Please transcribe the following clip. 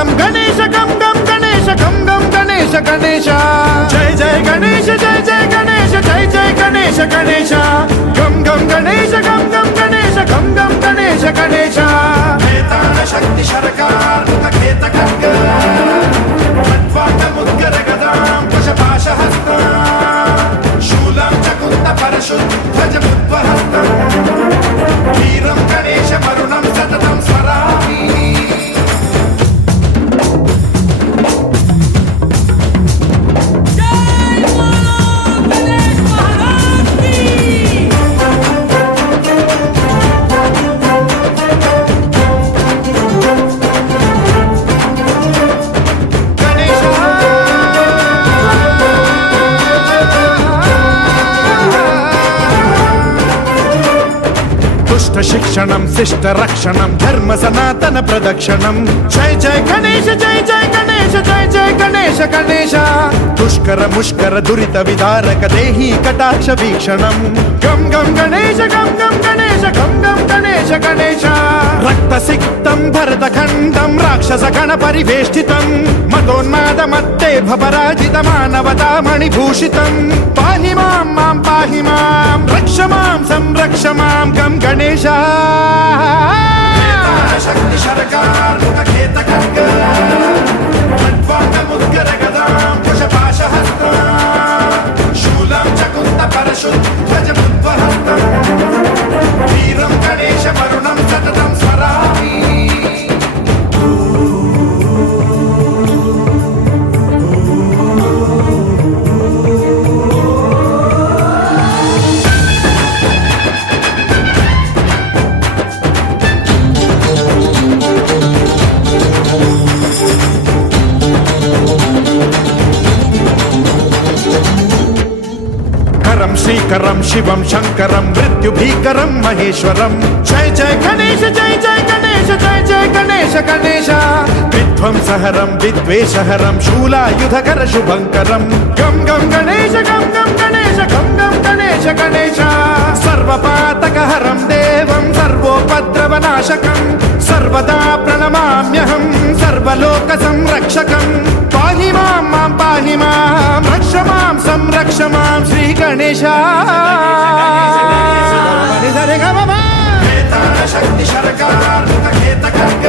గం గణేశ గం గం గణేశ గం గం గణేశ గణేశ జయ జయ గణేశ జయ జయ గణేశ జయ జయ గణేశ గణేశ గం గం గణేశ గం గం గణేశ గం గం గణేశ గణేశ వేతాళ శక్తి శరకార్ముక కేత ఖడ్గ ఖడ్వాండ ముద్గర గదాం కుశపాశ హస్తం శూలం చకుంత పరశుధ్వజ ముద్వహస్తం వీరం గణేశ మరుణం సతతం స్మరామి శిక్షణం శిష్ట రక్షణం ధర్మ సనాతన ప్రదక్షిణం జయ జయ గణేశ జయ జయ గణేశ జయ జయ గణేశ గణేశ దుష్కర ముష్కర దురిత విదారక దేహి కటాక్ష వీక్షణం గం గం గణేశ గం గం గణేశ గం గం గణేశ గణేశ రక్త సిక్తం భరత ఖండం రాక్షస గణ పరివేష్టితం మతోన్మాద మత్తే భపరాజిత మానవతా మణిభూషితం పాహి మాం మాం పాహి మాం రక్ష మాం సంరక్ష మాం గం గణేశ శక్తి శరకార్ముక కేత ఖడ్గ ఖడ్వాండ ముద్గర గదాం కుశపాశ హస్తం శూలం చకుంత పరశుధ్వజ ముద్వహస్తం వీరం గణేశ మరుణం సతతం స్మరామి శ్రీకరం శివం శంకరం మృత్యుభీకరం మహేశ్వరం జయ జయ గణేశ జయ జయ గణేశ జయ జయ గణేశ గణేశ విధ్వంసహరం విద్వేషహరం శూలాయుధకర శుభంకరం గం గం గణేశ గం గం గణేశ గం గం గణేశ గణేశ సర్వపాతకహరం దేవం సర్వోపద్రవనాశకం సర్వదా ప్రణమామ్యహం సర్వలోక సంరక్షకం పాహి మాం మాం పాహి మాం రక్ష మాం సంరక్ష మాం శ్రీ గణేశ శక్తి శరకార్ముక కేత ఖడ్గ